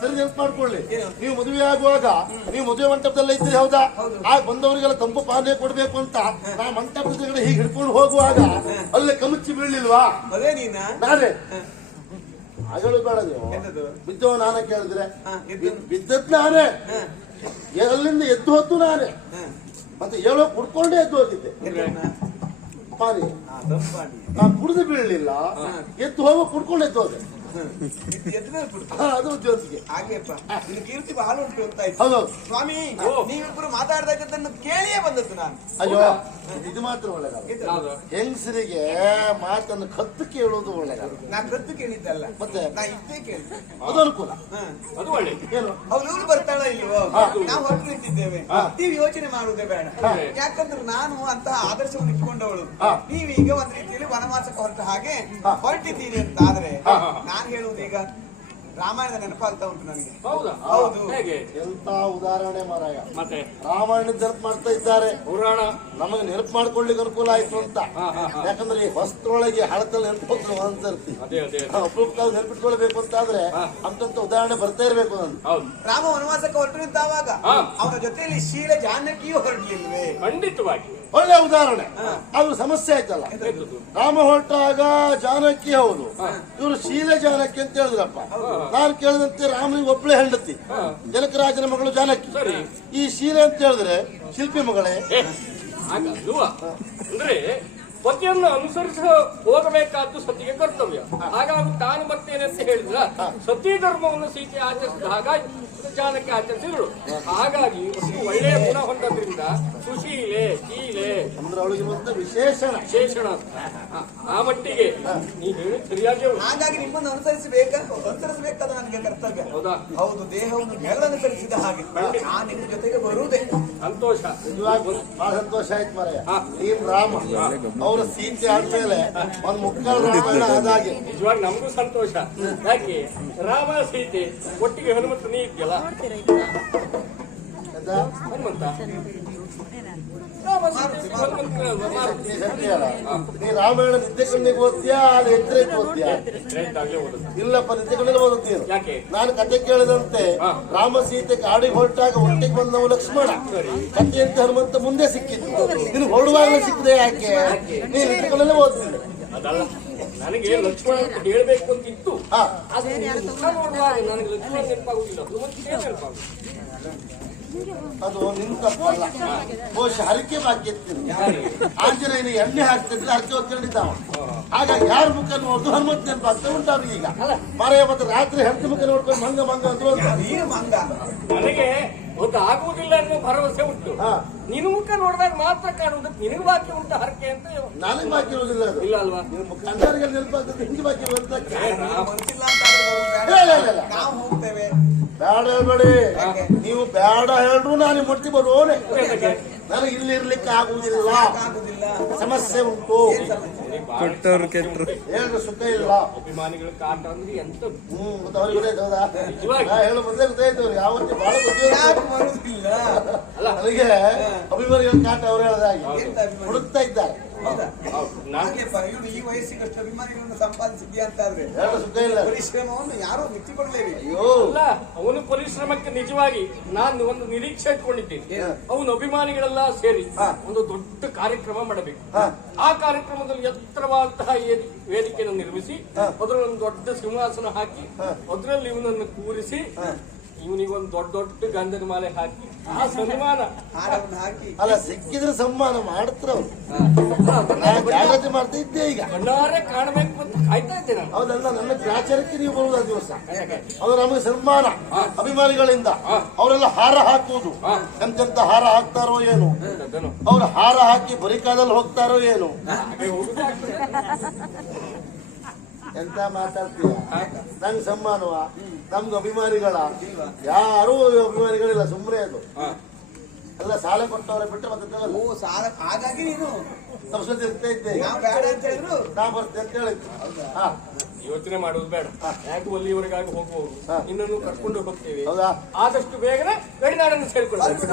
ಸರಿ ನೆನ್ಸ್ ಮಾಡ್ಕೊಳ್ಳಿ. ನೀವು ಮದುವೆ ಆಗುವಾಗ ನೀವು ಮದುವೆ ಮಂಟಪದಲ್ಲಿ ಇದ್ದೀರಿ ಹೌದಾ? ಆ ಬಂದವರಿಗೆಲ್ಲ ತಂಪು ಪಾನೀಯ ಕೊಡ್ಬೇಕು ಅಂತ ನಾ ಮಂಟಪದ ಕಡೆ ಹೀಗೆ ಹಿಡ್ಕೊಂಡು ಹೋಗುವಾಗ ಅಲ್ಲೇ ಕಮುಚ್ಚಿ ನೀನ? ನಾನೇ. ಆಗಲು ಬೇಡ ನೀವು? ಬಿದ್ದವ ನಾನೇ ಕೇಳಿದ್ರೆ. ಬಿದ್ದದ್ ನಾನೇ. ಎಲ್ಲಿಂದ ಅಲ್ಲಿಂದ ಎದ್ದು ಹೊತ್ತು ನಾನೇ. ಮತ್ತೆ ಹೇಳೋ ಕುಡ್ಕೊಂಡೇ ಎದ್ದು ಹೋಗಿದ್ದೆ? ಪಾನಿ. ನಾನು ಕುಡಿದು ಬೀಳಲಿಲ್ಲ. ಎದ್ದು ಹೋಗೋ ಕುಡ್ಕೊಂಡು ಎದ್ದು ಹೋದೆ. ಅದು ಹಾಗೆಪ್ಪ ಕೀರ್ತಿ ಬಹಳ ಉಂಟು ಅಂತ ಹೌದೌದು ಸ್ವಾಮಿ ನೀವಿಬ್ರು ಇದ್ದದನ್ನು ಕೇಳಿಯೇ ಬಂದದ್ದು ನಾನು. ಅಯ್ಯೋ ಇದು ಮಾತ್ರ ಒಳ್ಳೆಯದಲ್ಲ. ಎಂತದು? ಹೆಂಗಸರಿಗೆ ಮಾತನ್ನು ಕತ್ತು ಕೇಳೋದು ಒಳ್ಳೆಯದಲ್ಲ. ನಾನು ಕತ್ತು ಕೇಳಿದ್ದಲ್ಲ. ಮತ್ತೆ? ನಾ ಇದ್ದೇ ಕೇಳಿದ್ದೆ. ಅದು ಅನುಕೂಲ. ಅದು ಒಳ್ಳೆ. ಏನು? ಅವ್ರು ಇವ್ರು ಬರ್ತಾಳ ಇಲ್ವೋ. ನಾವು ಹೊರಟು ನಿಂತಿದ್ದೇವೆ. ನೀವು ಯೋಚನೆ ಮಾಡುವುದೇ ಬೇಡ. ಯಾಕಂದ್ರೆ ನಾನು ಅಂತ ಆದರ್ಶವನ್ನು ಇಟ್ಕೊಂಡವಳು. ನೀವೀಗ ಒಂದ್ ರೀತಿಯಲ್ಲಿ ವನವಾಸಕ್ಕೆ ಹೊರಟ ಹಾಗೆ. ಹೊರಟಿದ್ದೀರಿ ಅಂತ ಆದ್ರೆ ಹಾ. ನಾನು ಈಗ? ರಾಮಾಯಣದ ನೆನಪಾಗ್ತಾ ಉಂಟು ನನಗೆ. ಹೌದಾ? ಹೌದು. ಹೇಗೆ? ಎಂತ ಉದಾಹರಣೆ ಮಾರಾಯ? ಮತ್ತೆ? ರಾಮಾಯಣ ನೆನಪು ಮಾಡ್ತಾ ಇದ್ದಾರೆ. ಪುರಾಣ? ನಮಗೆ ನೆನಪು ಮಾಡ್ಕೊಳ್ಳಿಕ್ಕೆ ಅನುಕೂಲ ಆಯ್ತು ಅಂತ. ಯಾಕಂದ್ರೆ ಈ ವಸ್ತ್ರೊಳಗೆ ಹಳತಲ್ಲಿ ನೆನಪು ಅನ್ಸರ್ತಿ. ಅಪರೂಪಕ್ಕಾಗಿ ನೆನಪಿಟ್ಕೊಳ್ಬೇಕು ಅಂತ ಆದ್ರೆ. ಅಂತಂತ ಉದಾಹರಣೆ ಬರ್ತಾ ಇರ್ಬೇಕು ನಾನು. ಹೌದು. ರಾಮ ವನವಾಸಕ್ಕೆ ಹೊರಟು ನಿಂತಾವಾಗ ಹಾ. ಅವನ ಜೊತೆಯಲ್ಲಿ ಶೀಲ ಜಾನಕಿಯೂ ಹೊರಡ್ಲಿಲ್ವೇ? ಖಂಡಿತವಾಗಿ. ಒಳ್ಳೆ ಉದಾಹರಣೆ. ಅದು ಸಮಸ್ಯೆ ಆಯ್ತಲ್ಲ. ರಾಮ ಹೊರಟಾಗ ಜಾನಕಿ ಹೌದು. ಇವರು ಶೀಲೆ ಜಾನಕಿ ಅಂತ ಹೇಳಿದ್ರಪ್ಪ. ನಾನು ಕೇಳಿದಂತೆ ರಾಮನಿಗೆ ಒಬ್ಬಳೆ ಹೆಂಡತಿ. ಜನಕರಾಜನ ಮಗಳು ಜಾನಕಿ. ಈ ಶೀಲೆ ಅಂತ ಹೇಳಿದ್ರೆ ಶಿಲ್ಪಿ ಮಗಳೇ? ಅಂದ್ರೆ ಪತಿಯನ್ನು ಅನುಸರಿಸ ಹೋಗಬೇಕಾದ್ದು ಸತಿಗೆ ಕರ್ತವ್ಯ. ಹಾಗಾಗಿ ತಾನು ಬರ್ತೇನೆ ಅಂತ ಹೇಳಿದ್ರ ಸತಿ ಧರ್ಮವನ್ನು ಸೀತೆ ಆಚರಿಸಿದ ಹಾಗಾಗಿ ಜಾನಕ್ಕೆ ಆಚರಿಸಿದಳು. ಹಾಗಾಗಿ ಒಳ್ಳೆಯ ಗುಣ ಹೊಂದದ್ರಿಂದ ಸುಶೀಲೆ ಶೀಲೆ ವಿಶೇಷಣ. ವಿಶೇಷಣ ಆ- ಆ ಮಟ್ಟಿಗೆ ನೀ ಹೇಳಿ ಸರಿಯಾಗಿ. ಹಾಗಾಗಿ ನಿಮ್ಮನ್ನು ಅನುಸರಿಸಬೇಕ ಅನುಸರಿಸಬೇಕಾದ ನನಗೆ ಕರ್ತವ್ಯ. ಹೌದಾ? ಹೌದು ದೇಹವನ್ನು ನೆರಳನುಸರಿಸಿದ ಹಾಗೆ. ನಾನು ನಿಮ್ಮ ಜೊತೆಗೆ ಬರುವುದೇ. ಸಂತೋಷ. ನಿಜವಾಗ್ಲೂ ಬಹಳ ಸಂತೋಷ ಆಯ್ತು ಮಾರಾಯ. ಹಾ. ನೀನ್ ರಾಮ. ಅವರ ಸೀತೆ ಆದ್ಮೇಲೆ ಒಂದ್ ಮುಕ್ಕಾಲು ರಾಮಾಯಣ ಆದಾಗೆ. ನಿಜವಾಗಿ ನಮಗೂ ಸಂತೋಷ. ಯಾಕೆ? ರಾಮ ಸೀತೆ ಒಟ್ಟಿಗೆ ಹನುಮಂತ ನೀ ಇದೆಯಲ್ಲ ಹನುಮಂತ. ನೀ ರಾಮಾಯಣ ನಿದ್ದೆಕಣ್ಣಿಗೆ ಓದ್ತೀಯಾ? ಅಲ್ಲಿ ಎದ್ರೆ ಓದ್ತೀಯಾ. ಇಲ್ಲಪ್ಪ ನಿದ್ದೆ ಕಣ್ಣಿಗೆ ಯಾಕೆ? ನಾನು ಕತೆ ಕೇಳಿದಂತೆ. ರಾಮ ಸೀತೆ ಹೊರಟಾಗ ಒಟ್ಟಿಗೆ ಬಂದವು ಲಕ್ಷ್ಮಣ. ಕಥೆಯಂತೆ ಹನುಮಂತ ಮುಂದೆ ಸಿಕ್ಕಿತ್ತು. ನೀನು ಹೊರಡುವಾಗಲೇ ಸಿಕ್ಕದೆ ಯಾಕೆ? ನೀನು ನಿದ್ದೆಕಣ್ಣಲ್ಲೇ ಓದ್ತೀನಿ. ನನಗೆ ಲಕ್ಷ್ಮಣ ಅಂತ ಹೇಳ್ಬೇಕು ಅಂತ ಇತ್ತು ಅದು ಮುಖ ನೋಡುವಾಗ ನನಗೆ ಲಕ್ಷ್ಮಣ ನೆನಪಾಗುದಿಲ್ಲ. ನೆನಪಾಗುದು ಅದು ನಿನ್ ತಪ್ಪಲ್ಲ. ಬಹುಶಃ ಹರಕೆ ಆಂಜನೇಯನ ಎಣ್ಣೆ ಹಾಕ್ತಿದ್ರೆ ಹರಕೆ ಹೊತ್ಕೊಂಡಿದ್ದಾವ ಆಗ ಯಾರ ಮುಖ ನೋಡಿದ್ರು ಹನುಮಂತ ನೆನಪಾಗ್ತಾ ಉಂಟು ಅವ್ರಿಗೆ ಈಗ ಮರೆಯ ಮತ್ತೆ ರಾತ್ರಿ ಹೆಂಡತಿ ಮುಖ ನೋಡ್ಕೊಂಡು ಮಂಗ ಮಂಗ ಅಂತ ಮಂಗ. ನನಗೆ ಒಂದು ಆಗುವುದಿಲ್ಲ ಅನ್ನೋ ಭರವಸೆ ಉಂಟು. ಹಾ. ನಿನ್ನ ಮುಖ ನೋಡಿದಾಗ ಮಾತ್ರ ಕಾಣುವುದು ನಿನಗೆ ಬಾಕಿ ಉಂಟು ಹರಕೆ ಅಂತ ನನಗೆ ಬಾಕಿ ಇರೋದಿಲ್ಲ ಅದು. ಇಲ್ಲ ಅಲ್ವಾ? ಕಂಡವರಿಗೆ ನೆನಪಾಗ್ತದೆ ಹಿಂಗೆ ಬಾಕಿ ಇರುವಂತಕ್ಕೆ ನೀವು ಹೋಗ್ತೇವೆ. ಬೇಡ ಹೇಳ್ಬೇಡಿ? ನೀವು ಬೇಡ ಹೇಳ್ರು ನಾನು ಮುಟ್ಟಿ ಬರುವೋನೆ ಯಾಕೆ? ನನಗೆ ಇಲ್ಲಿ ಇರ್ಲಿಕ್ಕೆ ಆಗುವುದಿಲ್ಲ ಆಗುದಿಲ್ಲ ಸಮಸ್ಯೆ? ಉಂಟು? ಕೊಟ್ಟವ್ರು ಕೆಟ್ಟರು ಹೇಳ್ರು ಸುಖ ಇಲ್ಲ. ಅಭಿಮಾನಿಗಳ ಕಾಟ ಅಂದ್ರೆ ಎಂತ ಹೇಳು ಮೊದಲೇ ಗೊತ್ತಾಯ್ತು ಅವ್ರಿಗೆ. ಯಾವತ್ತೂ ಬಹಳ ಬರುವುದಿಲ್ಲ ನನಗೆ ಅಭಿಮಾನಿಗಳ ಕಾಟ ಅವ್ರು ಹೇಳದಾಗಿ? ಹುಡುಕ್ತಾ ಇದ್ದಾರೆ. ಇವನು ಈ ವಯಸ್ಸಿಗಷ್ಟು ಅಭಿಮಾನಿಗಳನ್ನು ಸಂಪಾದಿಸಿದ್ಯಾ ಅಂತ ಆದ್ರೆ ಹೇಳು ಸುಖ ಇಲ್ಲ. ಪರಿಶ್ರಮವನ್ನು ಯಾರೋ ಮಿತಿ ಅಯ್ಯೋ. ಅಲ್ಲ ಅವನು ಪರಿಶ್ರಮಕ್ಕೆ ನಿಜವಾಗಿ ನಾನು ಒಂದು ನಿರೀಕ್ಷೆ ಇಟ್ಕೊಂಡಿದ್ದೇನೆ. ಅವನು ಅಭಿಮಾನಿಗಳೆಲ್ಲ ಸೇರಿ ಒಂದು ದೊಡ್ಡ ಕಾರ್ಯಕ್ರಮ ಮಾಡಬೇಕು. ಆ ಕಾರ್ಯಕ್ರಮದಲ್ಲಿ ಎತ್ತರವಾದಂತಹ ವೇದಿಕೆಯನ್ನು ನಿರ್ಮಿಸಿ ಅದರಲ್ಲಿ ಒಂದು ದೊಡ್ಡ ಸಿಂಹಾಸನ ಹಾಕಿ ಅದರಲ್ಲಿ ಇವನನ್ನು ಕೂರಿಸಿ ಇವನಿಗೆ ಒಂದು ದೊಡ್ಡ ದೊಡ್ಡ ಗಂಧದ ಮಾಲೆ ಹಾಕಿ ಆ ಸನ್ಮಾನ. ಹಾರವನ್ನು ಹಾಕಿ. ಅಲ್ಲ ಸಿಕ್ಕಿದ್ರೆ ಸನ್ಮಾನ ಮಾಡ್ತಾರ ಅವ್ರು. ಜಾಗ್ರತೆ ಮಾಡ್ತಾ ಇದ್ದೆ ಈಗ. ಕಣ್ಣಾರೆ ಕಾಣಬೇಕು ಅಂತ ಕಾಯ್ತಾ ಇದ್ದೆ ನಾನು ಹೌದಲ್ಲ ನನ್ನ ಪ್ರಾಚಾರಕ್ಕೆ ನೀವು ಬರುವುದು ಆ ದಿವಸ. ಅದು ನಮಗೆ ಸನ್ಮಾನ ಅಭಿಮಾನಿಗಳಿಂದ. ಅವರೆಲ್ಲ ಹಾರ ಹಾಕುವುದು. ಎಂತೆಂತ ಹಾರ ಹಾಕ್ತಾರೋ ಏನು? ಅವ್ರು ಹಾರ ಹಾಕಿ ಬರಿಕಾದಲ್ಲಿ ಹೋಗ್ತಾರೋ ಏನು? ಹಾಗೆ ಹೋಗುದು ಆಗ್ತದೆ. ಎಂತ ಮಾತಾಡ್ತೀಯ? ನಂಗ್ ಸಮ್ಮಾನವ ನಮ್ಗೆ ಅಭಿಮಾನಿಗಳ? ಯಾರು ಅಭಿಮಾನಿಗಳಿಲ್ಲ ಸುಮ್ಮನೆ ಅದು. ಎಲ್ಲ ಸಾಲ ಕೊಟ್ಟವ್ರೆ ಬಿಟ್ಟು ಮತ್ತೆ ಸಾಲ ಹಾಗಾಗಿ ನೀನು? ಸಂಸ್ಕೃತಿ ಇರ್ತಾ ಇದ್ದೆ ಈಗ. ಬೇಡ ಅಂತ ಹೇಳಿದ್ರು? ನಾ ಬರ್ತೇನೆ ಅಂತ ಹೇಳಿದ್ದು. ಹಾ. ಯೋಚನೆ ಮಾಡೋದು ಬೇಡ. ಯಾಕೆ ಅಲ್ಲಿವರೆಗಾಗಿ ಹೋಗುವವರು? ಇನ್ನೂ ಇನ್ನನ್ನು ಕರ್ಕೊಂಡು ಹೋಗ್ತೀವಿ. ಹೌದಾ? ಆದಷ್ಟು ಬೇಗನೆ ಗಡಿನಾಡನ್ನು ಸೇರಿಕೊಳ್ಳಬೇಕು.